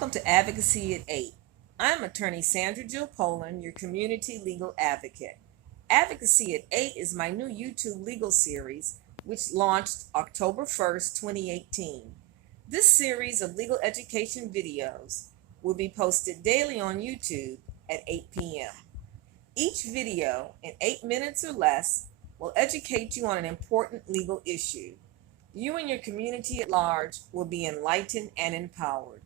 Welcome to Advocacy at 8. I'm attorney Sandra Jill Poland, your community legal advocate. Advocacy at 8 is my new YouTube legal series, which launched October 1st, 2018. This series of legal education videos will be posted daily on YouTube at 8 p.m. Each video, in 8 minutes or less, will educate you on an important legal issue. You and your community at large will be enlightened and empowered.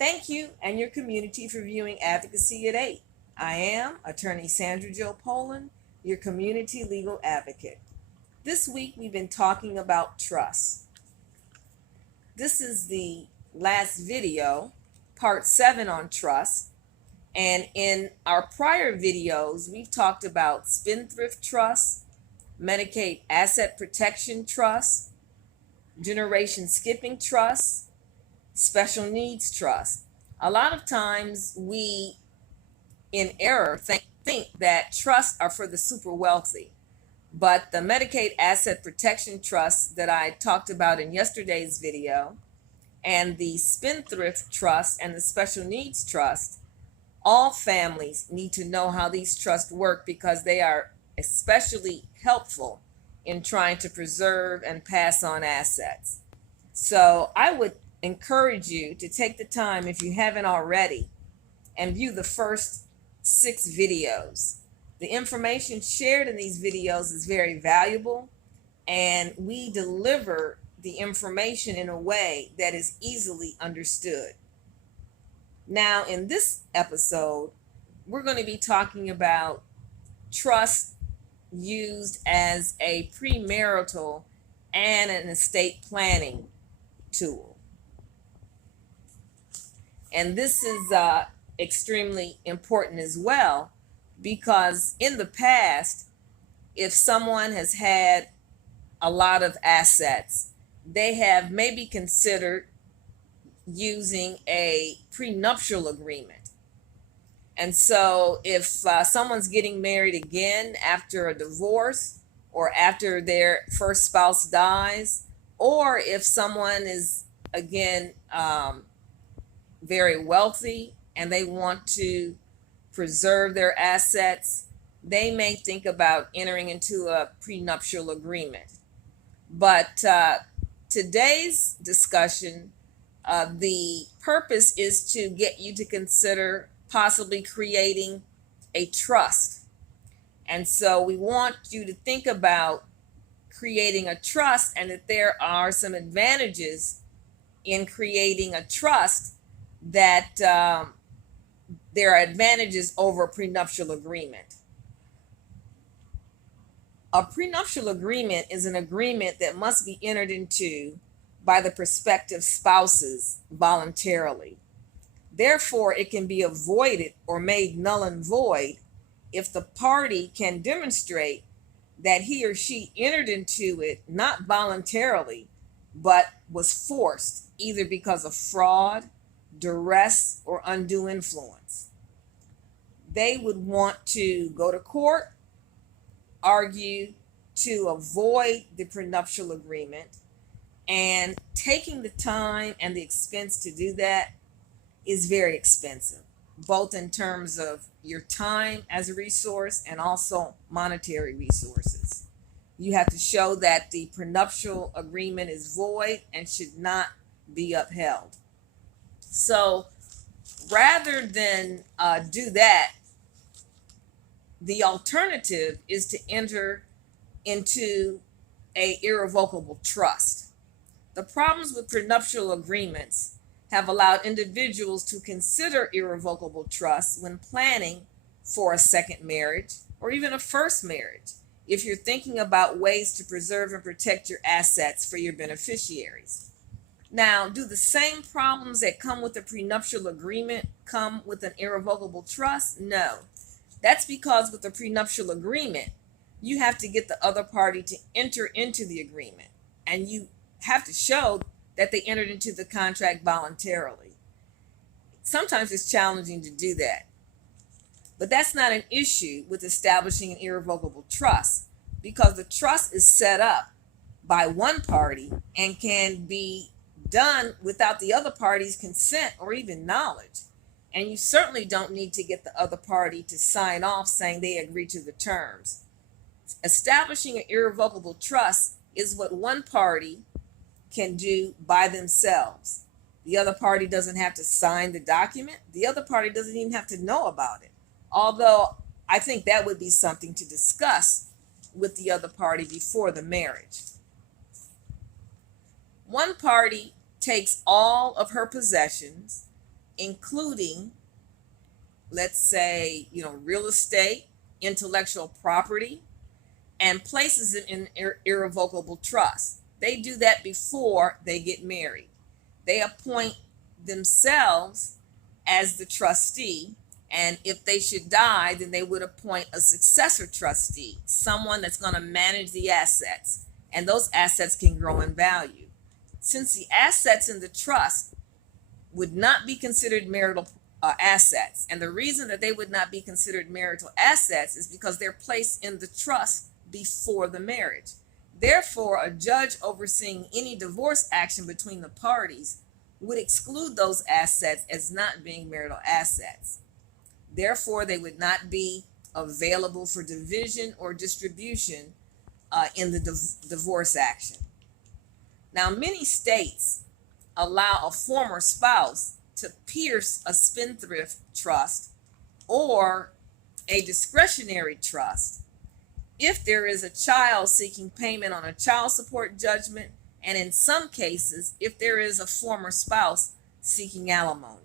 Thank you and your community for viewing Advocacy at 8. I am attorney Sandra Jill Poland, your community legal advocate. This week we've been talking about trust. This is the last video, part 7 on trust. And in our prior videos, we've talked about spendthrift trust, Medicaid asset protection trust, generation skipping trust, special needs trust. A lot of times we, in error, think that trusts are for the super wealthy. But the Medicaid Asset Protection Trust that I talked about in yesterday's video, and the Spendthrift Trust and the Special Needs Trust, all families need to know how these trusts work because they are especially helpful in trying to preserve and pass on assets. So I would encourage you to take the time, if you haven't already, and view the first 6 videos. The information shared in these videos is very valuable, and we deliver the information in a way that is easily understood. Now, in this episode, we're going to be talking about trust used as a premarital and an estate planning tool. And this is extremely important as well, because in the past, if someone has had a lot of assets, they have maybe considered using a prenuptial agreement. And so if someone's getting married again after a divorce, or after their first spouse dies, or if someone is again very wealthy and they want to preserve their assets, they may think about entering into a prenuptial agreement. But today's discussion, the purpose is to get you to consider possibly creating a trust. And so we want you to think about creating a trust, and that there are some advantages in creating a trust, that there are advantages over a prenuptial agreement. A prenuptial agreement is an agreement that must be entered into by the prospective spouses voluntarily. Therefore, it can be avoided or made null and void if the party can demonstrate that he or she entered into it not voluntarily, but was forced, either because of fraud, duress, or undue influence. They would want to go to court, argue to avoid the prenuptial agreement, and taking the time and the expense to do that is very expensive, both in terms of your time as a resource and also monetary resources. You have to show that the prenuptial agreement is void and should not be upheld. So rather than do that, the alternative is to enter into an irrevocable trust. The problems with prenuptial agreements have allowed individuals to consider irrevocable trusts when planning for a second marriage or even a first marriage, if you're thinking about ways to preserve and protect your assets for your beneficiaries. Now, do the same problems that come with a prenuptial agreement come with an irrevocable trust? No. That's because with a prenuptial agreement, you have to get the other party to enter into the agreement, and you have to show that they entered into the contract voluntarily. Sometimes it's challenging to do that, but that's not an issue with establishing an irrevocable trust, because the trust is set up by one party and can be done without the other party's consent or even knowledge. And you certainly don't need to get the other party to sign off saying they agree to the terms. Establishing an irrevocable trust is what one party can do by themselves. The other party doesn't have to sign the document. The other party doesn't even have to know about it. Although I think that would be something to discuss with the other party before the marriage. One party takes all of her possessions, including, let's say, real estate, intellectual property, and places it in irrevocable trust. They do that before they get married. They appoint themselves as the trustee, and if they should die, then they would appoint a successor trustee, someone that's going to manage the assets, and those assets can grow in value. Since the assets in the trust would not be considered marital assets, and the reason that they would not be considered marital assets is because they're placed in the trust before the marriage. Therefore, a judge overseeing any divorce action between the parties would exclude those assets as not being marital assets. Therefore, they would not be available for division or distribution in the divorce action. Now, many states allow a former spouse to pierce a spendthrift trust or a discretionary trust if there is a child seeking payment on a child support judgment, and in some cases, if there is a former spouse seeking alimony.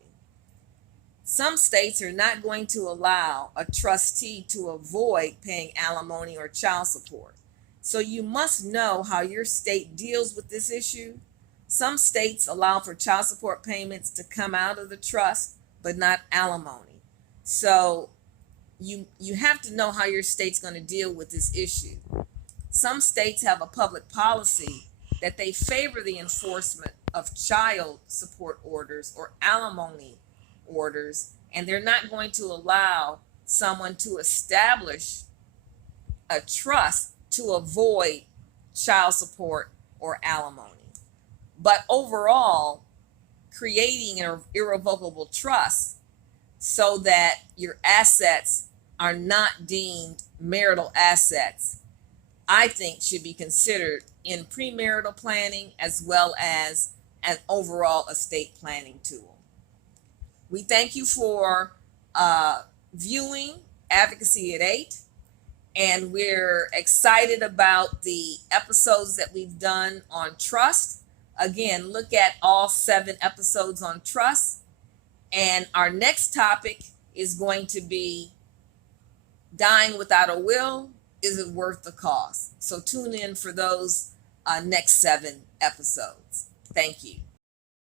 Some states are not going to allow a trustee to avoid paying alimony or child support. So you must know how your state deals with this issue. Some states allow for child support payments to come out of the trust, but not alimony. So you have to know how your state's going to deal with this issue. Some states have a public policy that they favor the enforcement of child support orders or alimony orders, and they're not going to allow someone to establish a trust to avoid child support or alimony. But overall, creating an irrevocable trust so that your assets are not deemed marital assets, I think should be considered in premarital planning as well as an overall estate planning tool. We thank you for viewing Advocacy at 8, and we're excited about the episodes that we've done on trust. Again, look at all 7 episodes on trust, and our next topic is going to be dying without a will. Is it worth the cost? So tune in for those next 7 episodes. Thank you.